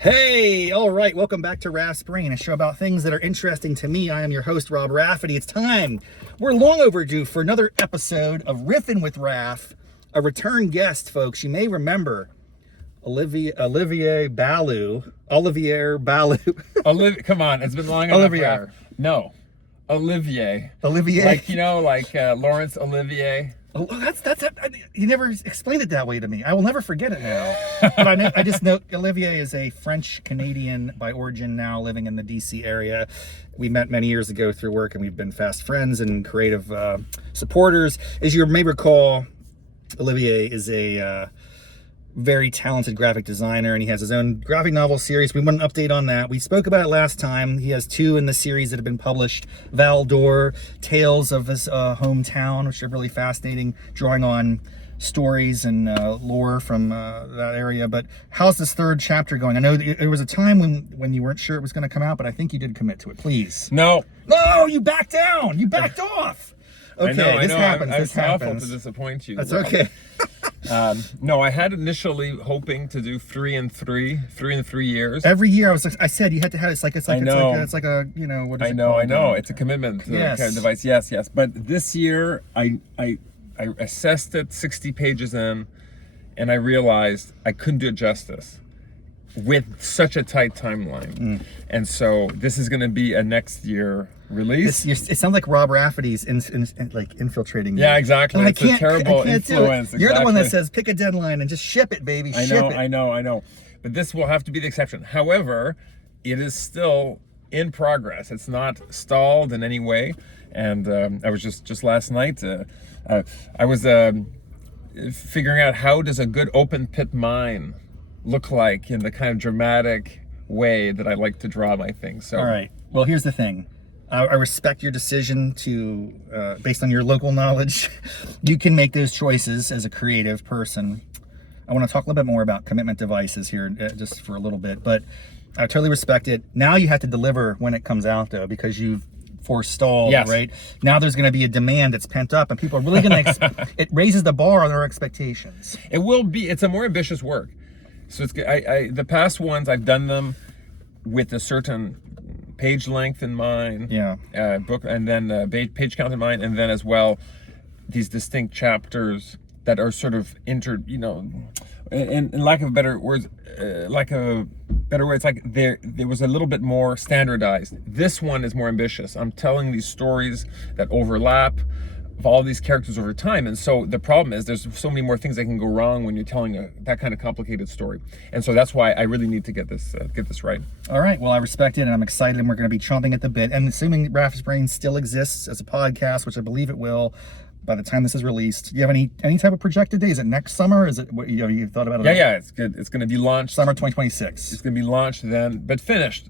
Hey, all right, welcome back to Raff's Brain, a show about things that are interesting to me. I am your host, Rob Raffety. It's time. We're long overdue for another episode of Riffin with Raff, a return guest, folks. You may remember Olivier Ballou. Come on, it's been long enough. Olivier. No, Olivier. Olivier. Like Laurence Olivier. Oh, that's you never explained it that way to me. I will never forget it now. But I just know Olivier is a French Canadian by origin, now living in the DC area. We met many years ago through work, and we've been fast friends and creative supporters. As you may recall, Olivier is a very talented graphic designer, and he has his own graphic novel series. We want an update on that. We spoke about it last time. He has two in the series that have been published: Val-d'Or, tales of his hometown, which are really fascinating, drawing on stories and lore from that area. But how's this third chapter going? I know there was a time when you weren't sure it was going to come out, but I think you did commit to it. Please. No, you backed down. You backed off. Okay, I know. Happens. It's awful to disappoint you. That's okay. No, I had initially hoping to do 3 in 3 years. Every year I said you had to have it's like a what is it called? I know. It's a commitment to yes. kind of device. Yes. But this year I assessed it 60 pages in, and I realized I couldn't do it justice with such a tight timeline. And so this is going to be a next year release. It sounds like Rob Raffety's infiltrating you. Yeah, exactly. It's a terrible influence. You're the one that says pick a deadline and just ship it, baby. I know. But this will have to be the exception. However, it is still in progress. It's not stalled in any way. And I was just last night, I was figuring out how does a good open pit mine look like in the kind of dramatic way that I like to draw my things. So, all right. Well, here's the thing. I respect your decision to, based on your local knowledge, you can make those choices as a creative person. I want to talk a little bit more about commitment devices here just for a little bit, but I totally respect it. Now you have to deliver when it comes out, though, because you've forestalled, yes. Right? Now there's going to be a demand that's pent up, and people are really going to, it raises the bar on their expectations. It will be, it's a more ambitious work. So it's, the past ones, I've done them with a certain page length in mind, book, and then page count in mind, and then as well these distinct chapters that are sort of in lack of better words, like there was a little bit more standardized. This one is more ambitious. I'm telling these stories that overlap of all these characters over time, and so the problem is there's so many more things that can go wrong when you're telling that kind of complicated story, and so that's why I really need to get this right. All right, well, I respect it, and I'm excited, and we're going to be chomping at the bit, and assuming Raff's Brain still exists as a podcast, which I believe it will by the time this is released. Do you have any type of projected day? Is it next summer? Is it what you thought about it? Yeah, it's good. It's going to be launched summer 2026. It's going to be launched then, but finished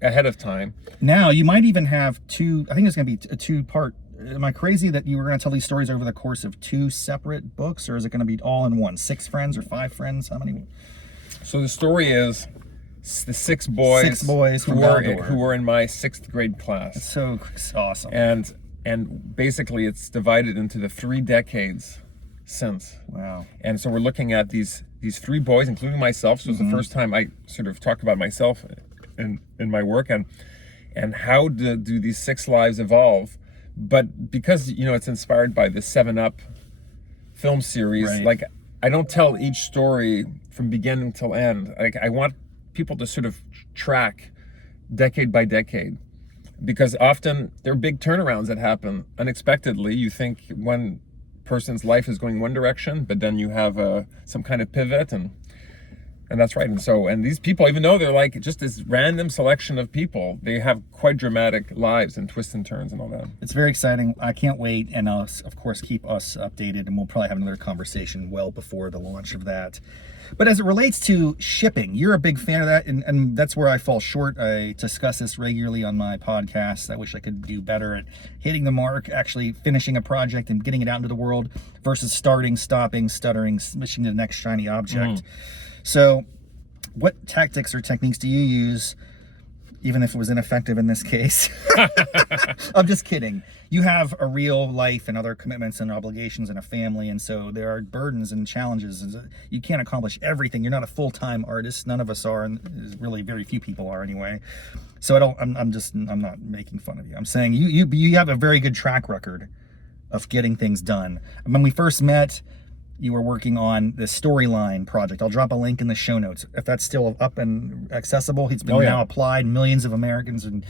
ahead of time. Now you might even have two. I think it's going to be a two-part. Am I crazy that you were going to tell these stories over the course of 2 separate books, or is it going to be all in one? 6 friends or 5 friends? How many? So the story is the 6 boys who were in my 6th grade class. It's so awesome. And basically it's divided into the 3 decades since. Wow. And so we're looking at these 3 boys, including myself. So it's the first time I sort of talk about myself in my work, and how do these 6 lives evolve. But because, it's inspired by the 7-Up film series, right. Like, I don't tell each story from beginning till end. Like, I want people to sort of track decade by decade, because often there are big turnarounds that happen unexpectedly. You think one person's life is going one direction, but then you have some kind of pivot, and that's right. And these people, even though they're like just this random selection of people, they have quite dramatic lives and twists and turns and all that. It's very exciting. I can't wait. And of course, keep us updated, and we'll probably have another conversation well before the launch of that. But as it relates to shipping, you're a big fan of that, and that's where I fall short. I discuss this regularly on my podcast. I wish I could do better at hitting the mark, actually finishing a project and getting it out into the world, versus starting, stopping, stuttering, wishing the next shiny object. So what tactics or techniques do you use, even if it was ineffective in this case. I'm just kidding. You have a real life and other commitments and obligations and a family, and so there are burdens and challenges. You can't accomplish everything. You're not a full-time artist. None of us are, and really very few people are anyway. So I'm not making fun of you. I'm saying you have a very good track record of getting things done. When we first met, you were working on the Storyline project. I'll drop a link in the show notes if that's still up and accessible. It's been now applied. Millions of Americans and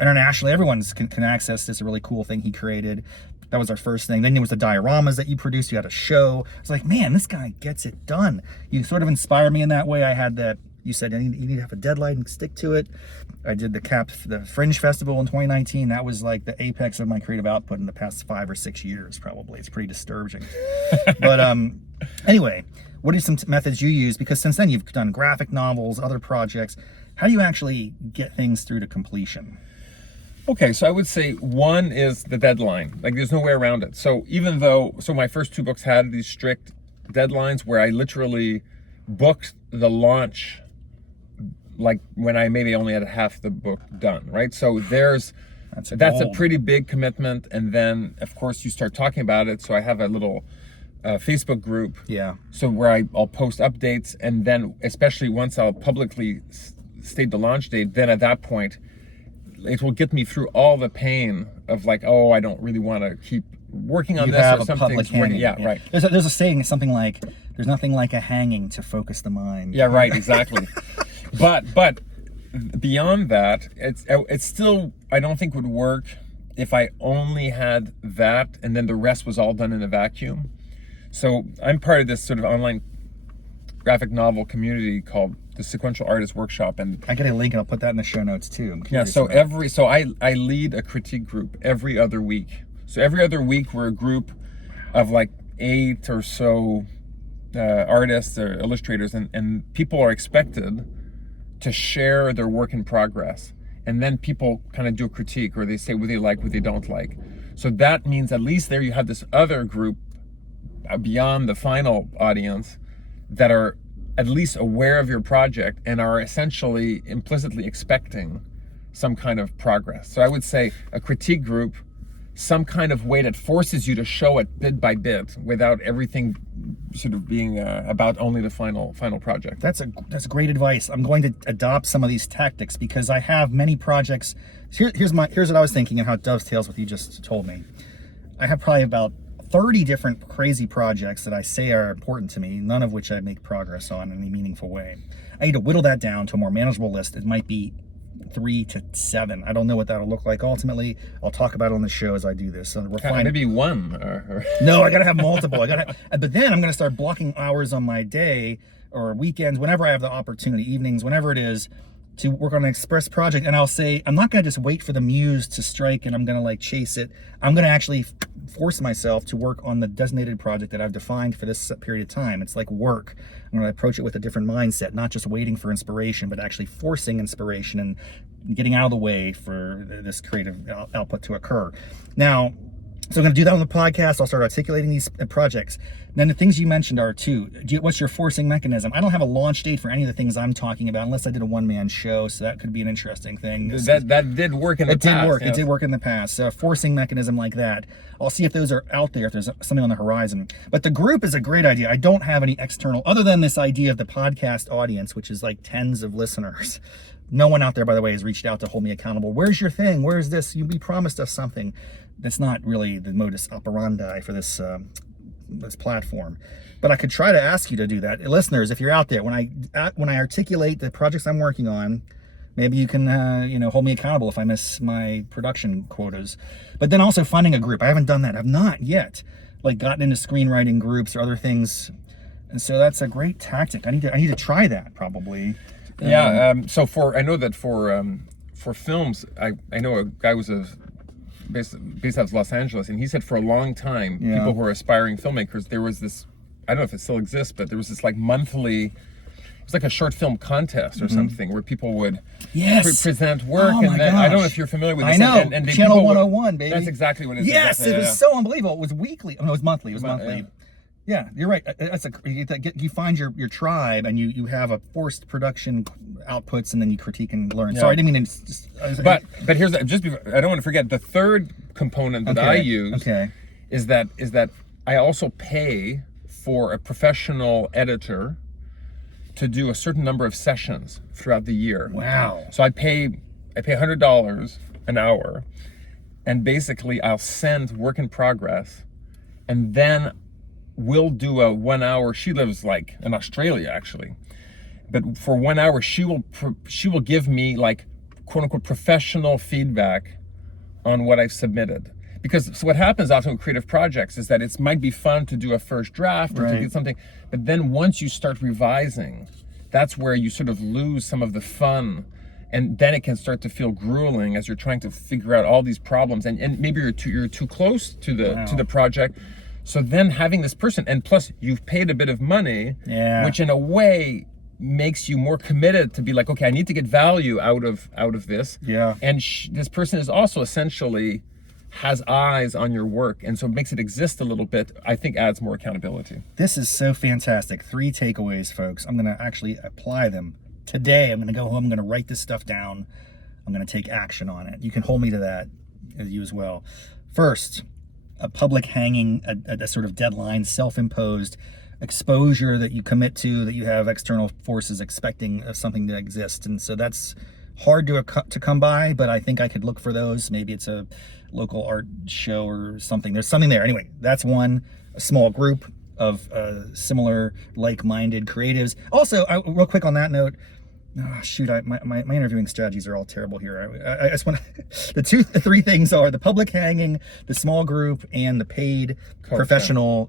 internationally, everyone can access this. A really cool thing he created. That was our first thing. Then there was the dioramas that you produced. You had a show. I was like, man, this guy gets it done. You sort of inspired me in that way. I had that. You said you need to have a deadline and stick to it. I did the Fringe Festival in 2019. That was like the apex of my creative output in the past 5 or 6 years, probably. It's pretty disturbing. But anyway, what are some methods you use? Because since then you've done graphic novels, other projects. How do you actually get things through to completion? Okay, so I would say one is the deadline. Like there's no way around it. So even though, my first 2 books had these strict deadlines where I literally booked the launch like when I maybe only had half the book done, right? So that's a pretty big commitment. And then of course you start talking about it. So I have a little Facebook group. Yeah. So where I'll post updates, and then especially once I'll publicly state the launch date, then at that point, it will get me through all the pain of like, oh, I don't really want to keep working on this or something. Yeah, right. There's a saying, something like, "There's nothing like a hanging to focus the mind." Yeah, right, exactly. but beyond that, it's still, I don't think would work if I only had that and then the rest was all done in a vacuum. So I'm part of this sort of online graphic novel community called the Sequential Artist Workshop, and I get a link and I'll put that in the show notes too. Yeah, so I lead a critique group every other week. So every other week we're a group of like 8 or so artists or illustrators, and people are expected to share their work in progress, and then people kind of do a critique, or they say what they like, what they don't like. So that means at least there you have this other group beyond the final audience that are at least aware of your project and are essentially implicitly expecting some kind of progress. So I would say a critique group, some kind of way that forces you to show it bit by bit without everything sort of being about only the final project. That's great advice. I'm going to adopt some of these tactics because I have many projects. Here's what I was thinking and how it dovetails with what you just told me. I have probably about 30 different crazy projects that I say are important to me, none of which I make progress on in any meaningful way. I need to whittle that down to a more manageable list. It might be 3 to 7. I don't know what that'll look like ultimately. I'll talk about it on the show as I do this. So maybe one. No, I gotta have multiple. But then I'm gonna start blocking hours on my day or weekends, whenever I have the opportunity, evenings, whenever it is, to work on an express project. And I'll say, I'm not gonna just wait for the muse to strike and I'm gonna like chase it. I'm gonna actually force myself to work on the designated project that I've defined for this period of time. It's like work. I'm gonna approach it with a different mindset, not just waiting for inspiration, but actually forcing inspiration and getting out of the way for this creative output to occur. Now, so I'm gonna do that on the podcast. I'll start articulating these projects. Then the things you mentioned are what's your forcing mechanism? I don't have a launch date for any of the things I'm talking about unless I did a one-man show, so that could be an interesting thing. That did work in the past. It did work in the past. So a forcing mechanism like that. I'll see if those are out there, if there's something on the horizon. But the group is a great idea. I don't have any external, other than this idea of the podcast audience, which is like tens of listeners. No one out there, by the way, has reached out to hold me accountable. Where's your thing? Where's this? You promised us something. That's not really the modus operandi for this platform, but I could try to ask you to do that. Listeners, if you're out there, when I articulate the projects I'm working on, maybe you can hold me accountable if I miss my production quotas. But then also finding a group. I haven't done that. I've not yet like gotten into screenwriting groups or other things, and so that's a great tactic. I need to try that probably. Yeah. I know that for films, I know a guy was based out of Los Angeles, and he said for a long time, people who are aspiring filmmakers, there was this, I don't know if it still exists, but there was this like monthly, it was like a short film contest or something where people would present work. Oh, and then, I don't know if you're familiar with this. I know, and Channel 101, baby. That's exactly what it is. Yes, it was so unbelievable. It was weekly. No, it was monthly. It was monthly. Yeah, you're right. You find your tribe, and you have a forced production outputs, and then you critique and learn. Yeah. Sorry, I didn't mean to. But here's just before, I don't want to forget the third component that I use is that I also pay for a professional editor to do a certain number of sessions throughout the year. Wow. So I pay $100 an hour, and basically I'll send work in progress, and then we'll do a 1 hour. She lives like in Australia actually, but for 1 hour she will give me like quote unquote professional feedback on what I've submitted. Because so what happens often with creative projects is that it might be fun to do a first draft or to get something, but then once you start revising, that's where you sort of lose some of the fun, and then it can start to feel grueling as you're trying to figure out all these problems, and maybe you're too close to the project. So then having this person, and plus you've paid a bit of money, which in a way makes you more committed to be like, okay, I need to get value out of this. Yeah. And this person is also essentially has eyes on your work, and so it makes it exist a little bit. I think adds more accountability. This is so fantastic. 3 takeaways, folks. I'm going to actually apply them today. I'm going to go home. I'm going to write this stuff down. I'm going to take action on it. You can hold me to that, you as well. First, a public hanging, a sort of deadline, self-imposed exposure that you commit to, that you have external forces expecting something to exist. And so that's hard to come by, but I think I could look for those. Maybe it's a local art show or something. There's something there. Anyway, that's one. A small group of similar, like-minded creatives. Also, real quick on that note, my interviewing strategies are all terrible here. I just want to, the 3 things are the public hanging, the small group, and the paid professional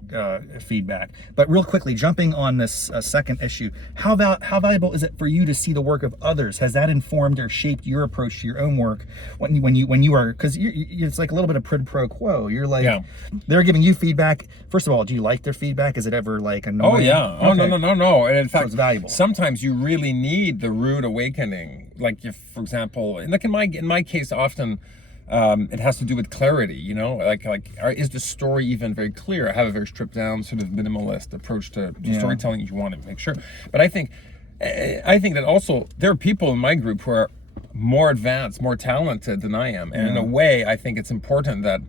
feedback. But real quickly, jumping on this second issue, how valuable is it for you to see the work of others? Has that informed or shaped your approach to your own work when you are, because it's like a little bit of quid pro quo. You're like, they're giving you feedback. First of all, do you like their feedback? Is it ever like annoying? Oh yeah. Oh no. And in fact, it's valuable. Sometimes you really need the rude awakening. Like if, for example, like in my case, often it has to do with clarity. You know, like is the story even very clear? I have a very stripped down, sort of minimalist approach to storytelling. You want to make sure, but I think that also there are people in my group who are more advanced, more talented than I am, and in a way, I think it's important that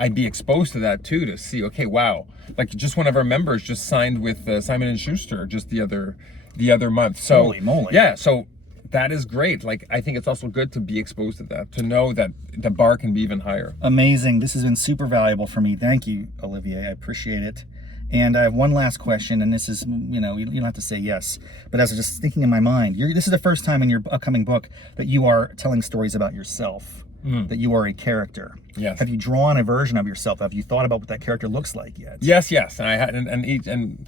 I be exposed to that too, to see, okay, wow, like just one of our members just signed with Simon & Schuster just the other month. So holy moly. Yeah, so that is great. Like, I think it's also good to be exposed to that, to know that the bar can be even higher. Amazing. This has been super valuable for me. Thank you, Olivier. I appreciate it. And I have one last question, and this is, you don't have to say yes, but as I was just thinking in my mind, this is the first time in your upcoming book that you are telling stories about yourself, that you are a character. Yes. Have you drawn a version of yourself? Have you thought about what that character looks like yet? Yes. And I had, and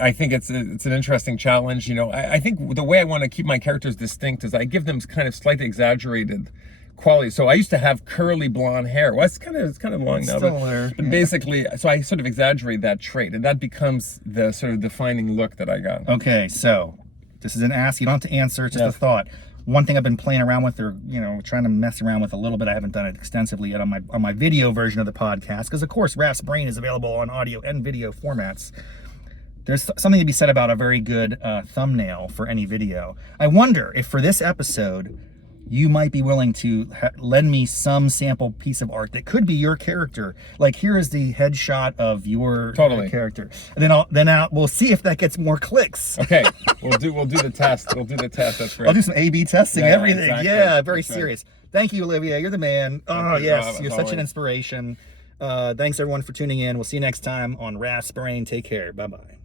I think it's an interesting challenge. I think the way I want to keep my characters distinct is I give them kind of slightly exaggerated qualities. So I used to have curly blonde hair. Well, it's kind of long now, but basically, so I sort of exaggerate that trait, and that becomes the sort of defining look that I got. Okay, so this is an ask. You don't have to answer. It's just a thought. One thing I've been playing around with, or trying to mess around with a little bit. I haven't done it extensively yet on my video version of the podcast, because of course Raff's Brain is available on audio and video formats. There's something to be said about a very good thumbnail for any video. I wonder if for this episode, you might be willing to lend me some sample piece of art that could be your character. Like, here is the headshot of your character, and then we'll see if that gets more clicks. Okay, we'll do the test. We'll do the test. That's great. I'll do some A/B testing, everything. Exactly. Yeah, very serious. Thank you, Olivier. You're the man. Oh yes, you're such an inspiration. Thanks everyone for tuning in. We'll see you next time on Raff's Brain. Take care. Bye bye.